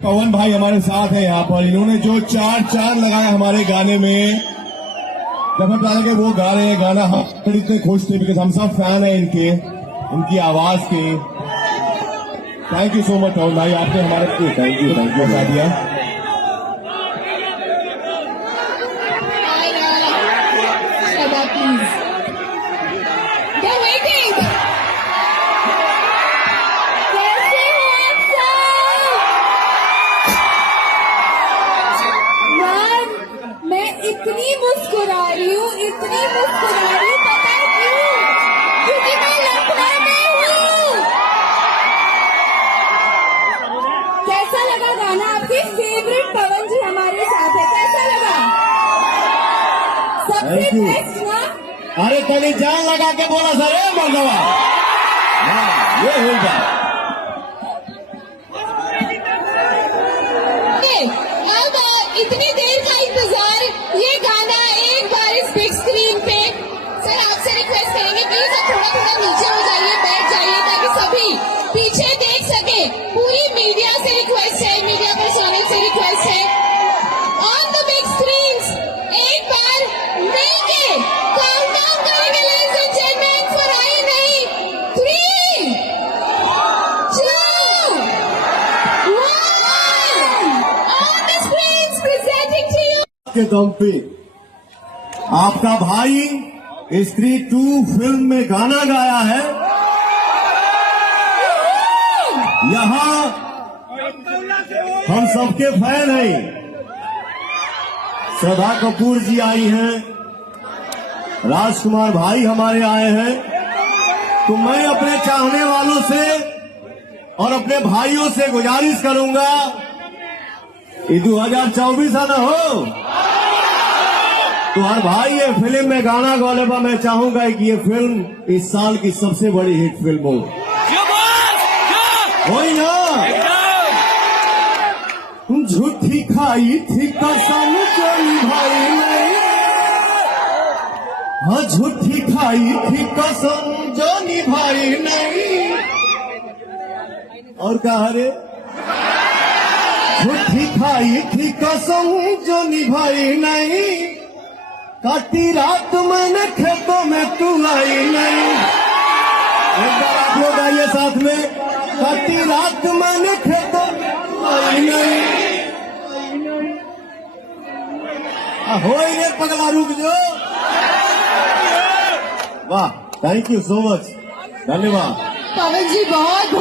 पवन भाई हमारे साथ है यहाँ पर। इन्होंने जो चार लगाए हमारे गाने में, जब हम जाने के वो गा रहे हैं गाना, हम इतने खुश थे बिकॉज हम सब फैन है इनके, उनकी आवाज के। थैंक यू सो मच पवन भाई, आपने हमारे थैंक यू बता दिया। इतनी मुस्कुरा रही हूँ पता है क्यों? क्योंकि मैं लखनऊ में हूँ। कैसा लगा गाना? आपके फेवरेट पवन जी हमारे साथ है, कैसा लगा? सबसे बेस्ट ना? अरे तनी जान लगा के बोला सर, मरदवा ये होगा। इतनी देर का इंतजार, ये गाना एक बार इस बिग स्क्रीन पे। सर आपसे रिक्वेस्ट करेंगे प्लीज आप थोड़ा नीचे हो जाइए, बैठ जाइए ताकि सभी पीछे देख सके। पूरी मीडिया से रिक्वेस्ट है, मीडिया पर्सनल से रिक्वेस्ट है, ऑन द बिग स्क्रीन एक बार मिलके काउंटडाउन करेंगे ladies and gentleman for I नहीं 3, 2, 1 के दम पे आपका भाई स्त्री 2 फिल्म में गाना गाया है। यहाँ हम सबके फैन हैं। श्रद्धा कपूर जी आई हैं, राजकुमार भाई हमारे आए हैं। तो मैं अपने चाहने वालों से और अपने भाइयों से गुजारिश करूंगा, ये 2024 आना हो तो हर भाई ये फिल्म में गाना गाने पर मैं चाहूंगा कि ये फिल्म इस साल की सबसे बड़ी हिट फिल्म हो। वही ना, झूठी खाई थी कसम जो निभाई नहीं। हाँ झूठी खाई थी कसम जो निभाई नहीं। और कहा रे, झूठी खाई थी कसम जो निभाई नहीं। काटी रात मैंने खेतों में तू आई नहीं। एक बार आप लोग आइए साथ में। काटी रात मैंने खेतों में तू आई नहीं। हो रे पगला रुक जो। वाह, थैंक यू सो मच, धन्यवाद पवन जी, बहुत